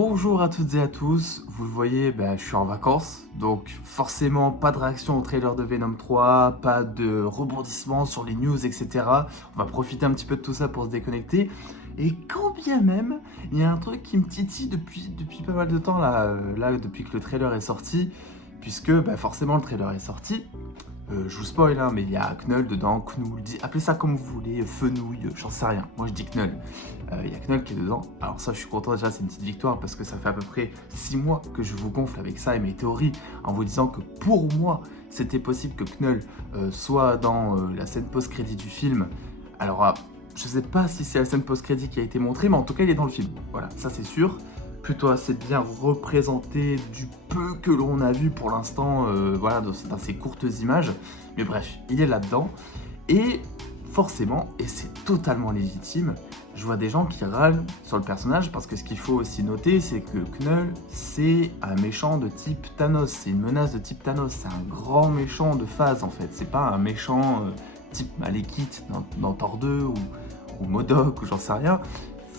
Bonjour à toutes et à tous, vous le voyez, je suis en vacances, donc forcément pas de réaction au trailer de Venom 3, pas de rebondissement sur les news, etc. On va profiter un petit peu de tout ça pour se déconnecter. Et quand bien même, il y a un truc qui me titille depuis pas mal de temps, là depuis que le trailer est sorti, puisque forcément le trailer est sorti. Je vous spoil, hein, mais il y a Knull dedans, Knull, appelez ça comme vous voulez, Fenouil, j'en sais rien, moi je dis Knull. Il y a Knull qui est dedans, alors ça je suis content déjà, c'est une petite victoire parce que ça fait à peu près 6 mois que je vous gonfle avec ça et mes théories en vous disant que pour moi c'était possible que Knull soit dans la scène post-crédit du film. Alors je sais pas si c'est la scène post-crédit qui a été montrée, mais en tout cas il est dans le film, voilà, ça c'est sûr. Plutôt assez bien représenté du peu que l'on a vu pour l'instant, voilà, dans ces courtes images. Mais bref, il est là-dedans. Et forcément, et c'est totalement légitime, je vois des gens qui râlent sur le personnage parce que ce qu'il faut aussi noter, c'est que Knull, c'est un méchant de type Thanos. C'est une menace de type Thanos. C'est un grand méchant de phase en fait. C'est pas un méchant type Malekith dans Thor 2 ou MODOK ou j'en sais rien.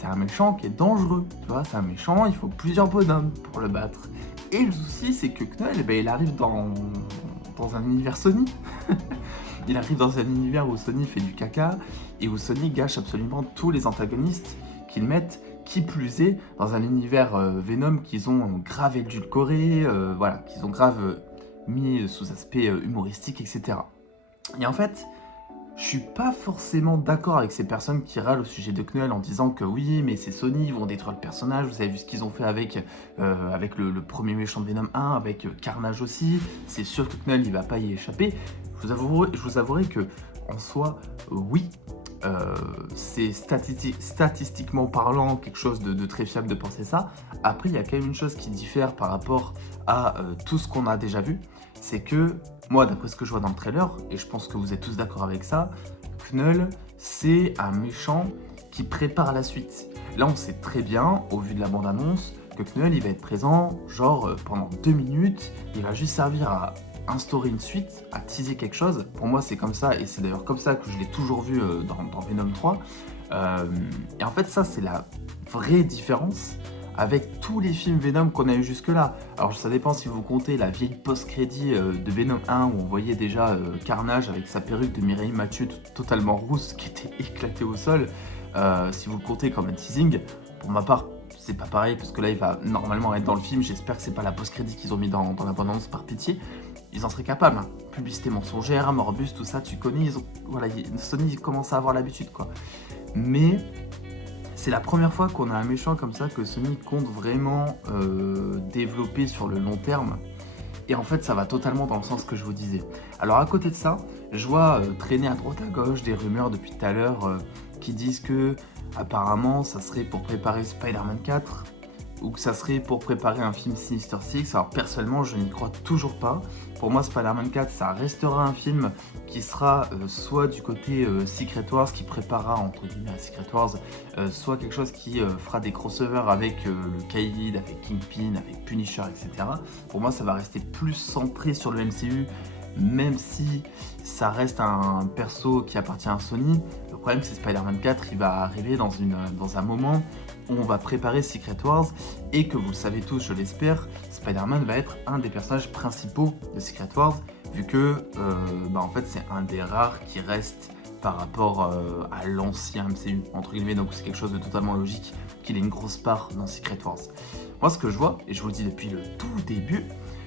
C'est un méchant qui est dangereux, tu vois, c'est un méchant, il faut plusieurs bonhommes pour le battre. Et le souci, c'est que Knull, il arrive dans un univers Sony. Il arrive dans un univers où Sony fait du caca et où Sony gâche absolument tous les antagonistes qu'ils mettent, qui plus est, dans un univers Venom qu'ils ont grave édulcoré, voilà, qu'ils ont grave mis sous aspect humoristique, etc. Et en fait, je suis pas forcément d'accord avec ces personnes qui râlent au sujet de Knull en disant que oui, mais c'est Sony, ils vont détruire le personnage, vous avez vu ce qu'ils ont fait avec le premier méchant de Venom 1, avec Carnage aussi, c'est sûr que Knull il va pas y échapper. Je vous avouerai que, en soi, oui, c'est statistiquement parlant quelque chose de très fiable de penser ça. Après, il y a quand même une chose qui diffère par rapport à tout ce qu'on a déjà vu, c'est que moi, d'après ce que je vois dans le trailer, et je pense que vous êtes tous d'accord avec ça, Knull, c'est un méchant qui prépare la suite. Là, on sait très bien, au vu de la bande-annonce, que Knull, il va être présent, genre, pendant 2 minutes, il va juste servir à instaurer une suite, à teaser quelque chose. Pour moi, c'est comme ça, et c'est d'ailleurs comme ça que je l'ai toujours vu dans Venom 3. Et en fait, ça, c'est la vraie différence avec tous les films Venom qu'on a eu jusque-là. Alors ça dépend si vous comptez la vieille post-crédit de Venom 1 où on voyait déjà Carnage avec sa perruque de Mireille Mathieu totalement rousse qui était éclatée au sol. Si vous le comptez comme un teasing, pour ma part, c'est pas pareil parce que là il va normalement être dans le film. J'espère que c'est pas la post-crédit qu'ils ont mis dans la bande-annonce par pitié. Ils en seraient capables, hein. Publicité mensongère, Morbus, tout ça, tu connais, voilà, Sony commence à avoir l'habitude quoi. Mais c'est la première fois qu'on a un méchant comme ça que Sony compte vraiment développer sur le long terme. Et en fait, ça va totalement dans le sens que je vous disais. Alors à côté de ça, je vois traîner à droite à gauche des rumeurs depuis tout à l'heure qui disent que apparemment ça serait pour préparer Spider-Man 4 ou que ça serait pour préparer un film Sinister Six. Alors personnellement, je n'y crois toujours pas. Pour moi, Spider-Man 4, ça restera un film qui sera soit du côté Secret Wars, qui préparera entre guillemets à Secret Wars, soit quelque chose qui fera des crossovers avec le Kaïd, avec Kingpin, avec Punisher, etc. Pour moi, ça va rester plus centré sur le MCU, même si ça reste un perso qui appartient à Sony. Le problème, c'est que Spider-Man 4, il va arriver dans un moment où on va préparer Secret Wars et que vous le savez tous, je l'espère, Spider-Man va être un des personnages principaux de Secret Wars vu que en fait c'est un des rares qui reste par rapport à l'ancien MCU entre guillemets, donc c'est quelque chose de totalement logique qu'il ait une grosse part dans Secret Wars. Moi ce que je vois, et je vous le dis depuis le tout début,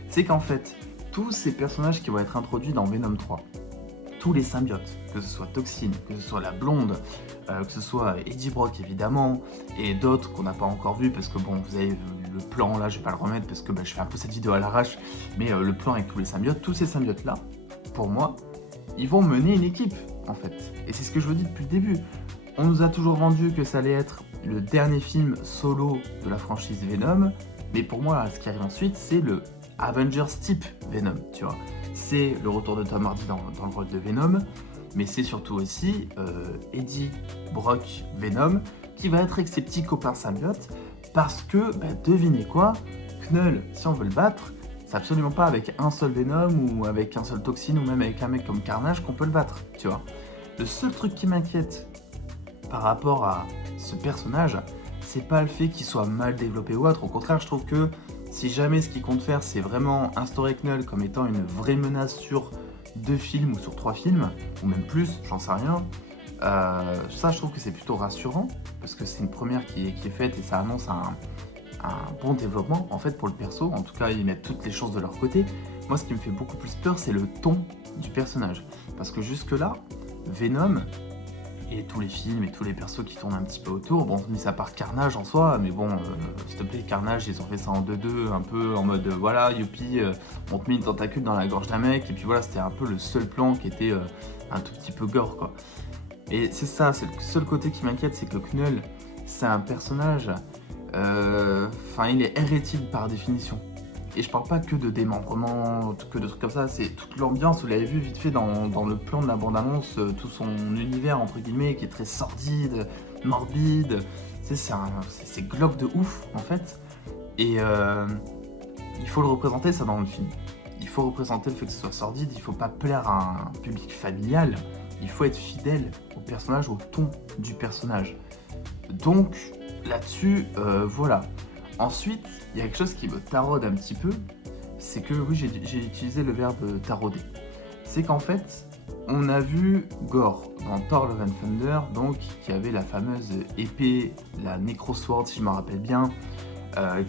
c'est qu'en fait tous ces personnages qui vont être introduits dans Venom 3, tous les symbiotes, que ce soit Toxine, que ce soit la blonde, que ce soit Eddie Brock évidemment, et d'autres qu'on n'a pas encore vu parce que bon, vous avez le plan là, je vais pas le remettre parce que je fais un peu cette vidéo à l'arrache, mais le plan avec tous les symbiotes, tous ces symbiotes là, pour moi, ils vont mener une équipe en fait. Et c'est ce que je vous dis depuis le début. On nous a toujours vendu que ça allait être le dernier film solo de la franchise Venom, mais pour moi, ce qui arrive ensuite, c'est le Avengers type Venom, tu vois. C'est le retour de Tom Hardy dans le rôle de Venom, mais c'est surtout aussi Eddie Brock Venom qui va être avec ses petits copains symbiotes parce que, devinez quoi, Knull, si on veut le battre, c'est absolument pas avec un seul Venom ou avec un seul Toxine ou même avec un mec comme Carnage qu'on peut le battre, tu vois. Le seul truc qui m'inquiète par rapport à ce personnage, c'est pas le fait qu'il soit mal développé ou autre. Au contraire, je trouve que si jamais ce qu'il compte faire, c'est vraiment instaurer Knull comme étant une vraie menace sur 2 films ou sur 3 films, ou même plus, j'en sais rien, ça je trouve que c'est plutôt rassurant, parce que c'est une première qui est faite et ça annonce un bon développement en fait pour le perso. En tout cas, ils mettent toutes les chances de leur côté. Moi, ce qui me fait beaucoup plus peur, c'est le ton du personnage, parce que jusque là, Venom et tous les films et tous les persos qui tournent un petit peu autour, bon, mis à part Carnage en soi, mais bon, s'il te plaît, Carnage, ils ont fait ça en 2-2, un peu en mode, voilà, youpi, on te met une tentacule dans la gorge d'un mec, et puis voilà, c'était un peu le seul plan qui était un tout petit peu gore, quoi. Et c'est ça, c'est le seul côté qui m'inquiète, c'est que Knull, c'est un personnage, il est hérétile par définition. Et je parle pas que de démembrement, que de trucs comme ça, c'est toute l'ambiance, vous l'avez vu vite fait dans le plan de la bande-annonce, tout son univers, entre guillemets, qui est très sordide, morbide, c'est glauque de ouf, en fait. Et il faut le représenter, ça, dans le film. Il faut représenter le fait que ce soit sordide, il faut pas plaire à un public familial, il faut être fidèle au personnage, au ton du personnage. Donc, là-dessus, voilà. Ensuite, il y a quelque chose qui me taraude un petit peu, c'est que, oui, j'ai utilisé le verbe tarauder. C'est qu'en fait, on a vu Gore dans Thor Love and Thunder, donc, qui avait la fameuse épée, la Necrosword, si je me rappelle bien,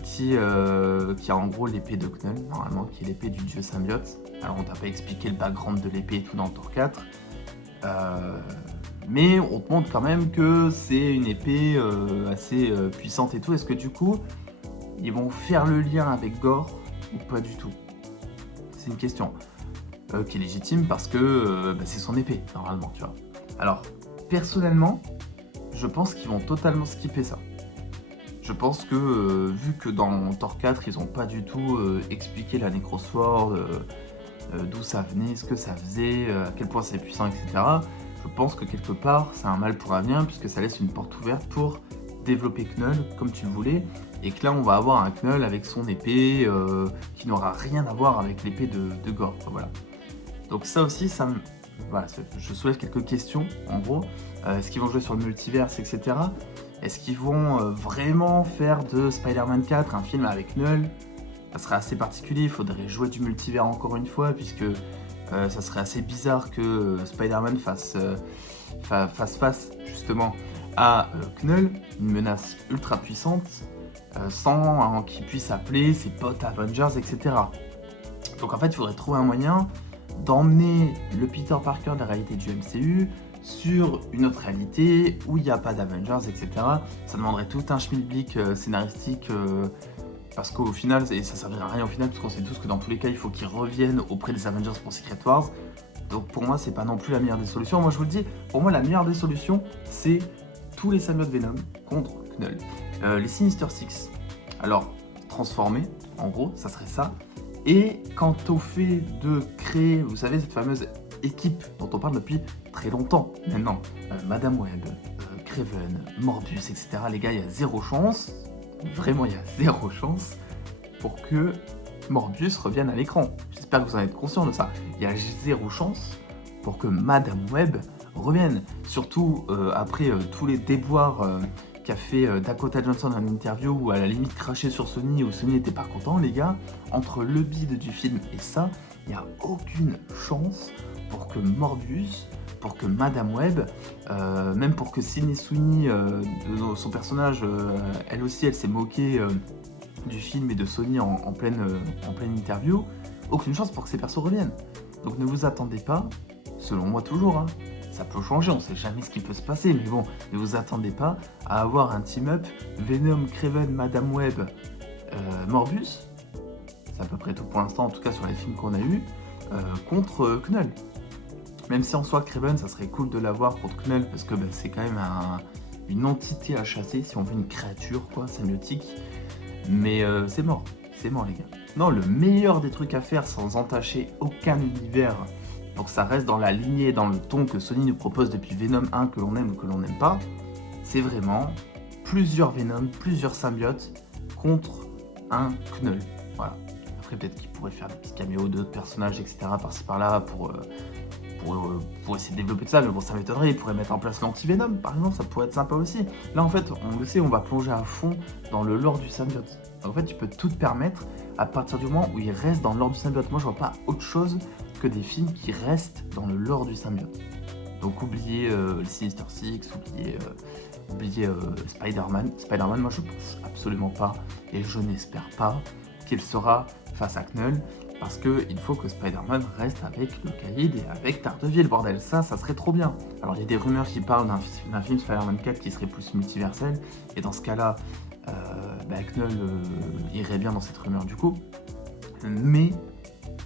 qui a en gros l'épée de Knull, normalement, qui est l'épée du dieu symbiote. Alors, on t'a pas expliqué le background de l'épée et tout dans Thor 4, mais on te montre quand même que c'est une épée assez puissante et tout. Est-ce que du coup, ils vont faire le lien avec Gore ou pas du tout? C'est une question qui est légitime parce que c'est son épée, normalement, tu vois. Alors, personnellement, je pense qu'ils vont totalement skipper ça. Je pense que, vu que dans Thor 4, ils n'ont pas du tout expliqué la Necrosword, d'où ça venait, ce que ça faisait, à quel point c'est puissant, etc., je pense que quelque part, c'est un mal pour un bien, puisque ça laisse une porte ouverte pour développer Knull comme tu le voulais, et que là, on va avoir un Knull avec son épée qui n'aura rien à voir avec l'épée de Gore. Voilà. Donc ça aussi, voilà, je soulève quelques questions, en gros. Est-ce qu'ils vont jouer sur le multiverse, etc. Est-ce qu'ils vont vraiment faire de Spider-Man 4 un film avec Knull? Ça serait assez particulier, il faudrait jouer du multivers encore une fois, puisque ça serait assez bizarre que Spider-Man fasse face justement à Knull, une menace ultra puissante, sans qu'il puisse appeler ses potes Avengers, etc. Donc en fait, il faudrait trouver un moyen d'emmener le Peter Parker de la réalité du MCU sur une autre réalité où il n'y a pas d'Avengers, etc. Ça demanderait tout un schmilblick scénaristique, parce qu'au final, et ça servira à rien au final, parce qu'on sait tous que dans tous les cas, il faut qu'ils reviennent auprès des Avengers pour Secret Wars. Donc pour moi, c'est pas non plus la meilleure des solutions. Moi, je vous le dis, pour moi, la meilleure des solutions, c'est tous les symbiotes Venom contre Knull. Les Sinister Six, alors, transformés, en gros, ça serait ça. Et quant au fait de créer, vous savez, cette fameuse équipe dont on parle depuis très longtemps maintenant, Madame Web, Kraven, Morbius, etc. Les gars, il y a zéro chance, vraiment il y a zéro chance pour que Morbius revienne à l'écran. J'espère que vous en êtes conscient de ça. Il y a zéro chance pour que Madame Web revienne. Surtout après tous les déboires qu'a fait Dakota Johnson en interview, où à la limite craché sur Sony, où Sony n'était pas content, les gars. Entre le bide du film et ça, il n'y a aucune chance pour que Morbius, pour que Madame Web, même pour que Sydney Sweeney, son personnage, elle aussi, elle s'est moquée du film et de Sony en pleine interview, aucune chance pour que ces persos reviennent. Donc ne vous attendez pas, selon moi toujours, hein, ça peut changer, on sait jamais ce qui peut se passer, mais bon, ne vous attendez pas à avoir un team-up Venom, Kraven, Madame Web, Morbius, c'est à peu près tout pour l'instant, en tout cas sur les films qu'on a eu, contre Knull. Même si en soi Kraven, ça serait cool de l'avoir contre Knull, parce que c'est quand même une entité à chasser, si on veut une créature, quoi, symbiotique. Mais c'est mort les gars. Non, le meilleur des trucs à faire sans entacher aucun univers, pour que ça reste dans la lignée, dans le ton que Sony nous propose depuis Venom 1, que l'on aime ou que l'on n'aime pas, c'est vraiment plusieurs Venom, plusieurs symbiotes contre un Knull. Voilà. Après peut-être qu'ils pourraient faire des petits caméos d'autres personnages, etc. par-ci par-là pour pour essayer de développer tout ça, mais bon, ça m'étonnerait, ils pourraient mettre en place l'anti-Venom, par exemple, ça pourrait être sympa aussi. Là, en fait, on le sait, on va plonger à fond dans le lore du symbiote. Donc, en fait, tu peux tout te permettre à partir du moment où il reste dans le lore du symbiote. Moi, je vois pas autre chose que des films qui restent dans le lore du symbiote. Donc, oubliez les Sinister Six, oubliez Spider-Man. Spider-Man, moi, je pense absolument pas, et je n'espère pas qu'il sera face à Knull, parce qu'il faut que Spider-Man reste avec le Caïd et avec Daredevil, bordel, ça serait trop bien. Alors il y a des rumeurs qui parlent d'un film Spider-Man 4 qui serait plus multiversel, et dans ce cas-là, Knull irait bien dans cette rumeur du coup, mais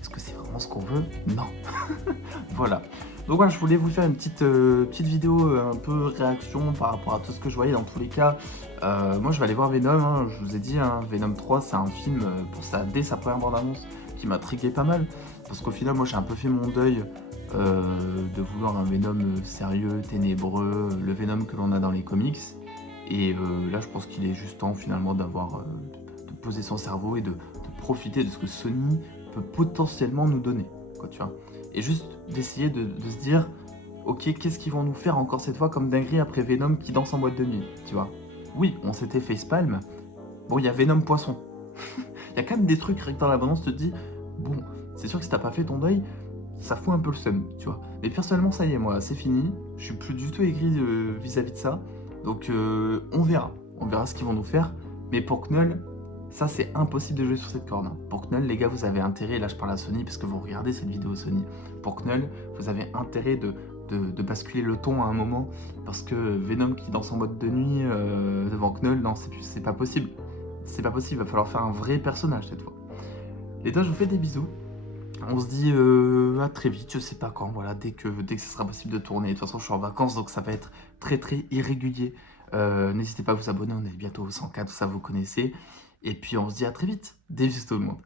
est-ce que c'est vraiment ce qu'on veut? Non. Voilà. Donc voilà, je voulais vous faire une petite vidéo un peu réaction par rapport à tout ce que je voyais. Dans tous les cas, moi je vais aller voir Venom, hein. Je vous ai dit, hein, Venom 3 c'est un film dès sa première bande-annonce qui m'a trigué pas mal. Parce qu'au final, moi j'ai un peu fait mon deuil de vouloir un Venom sérieux, ténébreux, le Venom que l'on a dans les comics. Et là je pense qu'il est juste temps finalement de poser son cerveau et de profiter de ce que Sony peut potentiellement nous donner, quoi, tu vois. Et juste d'essayer de se dire, ok, qu'est-ce qu'ils vont nous faire encore cette fois comme dinguerie après Venom qui danse en boîte de nuit, tu vois. Oui, on s'était facepalm. Bon, il y a Venom poisson. Il y a quand même des trucs, rien que dans l'abondance, tu te dis, bon, c'est sûr que si t'as pas fait ton deuil, ça fout un peu le seum, tu vois. Mais personnellement, ça y est, moi, c'est fini. Je suis plus du tout aigri vis-à-vis de ça. Donc, on verra. On verra ce qu'ils vont nous faire. Mais pour Knull, ça, c'est impossible de jouer sur cette corde. Pour Knull, les gars, vous avez intérêt, là je parle à Sony parce que vous regardez cette vidéo Sony. Pour Knull, vous avez intérêt de basculer le ton à un moment parce que Venom qui danse en mode de nuit devant Knull, non, c'est pas possible. C'est pas possible, il va falloir faire un vrai personnage cette fois. Les gars, je vous fais des bisous. On se dit à très vite, je sais pas quand, voilà, dès que ce sera possible de tourner. De toute façon, je suis en vacances, donc ça va être très irrégulier. N'hésitez pas à vous abonner, on est bientôt au 100K, tout ça vous connaissez. Et puis on se dit à très vite. Des bisous tout le monde.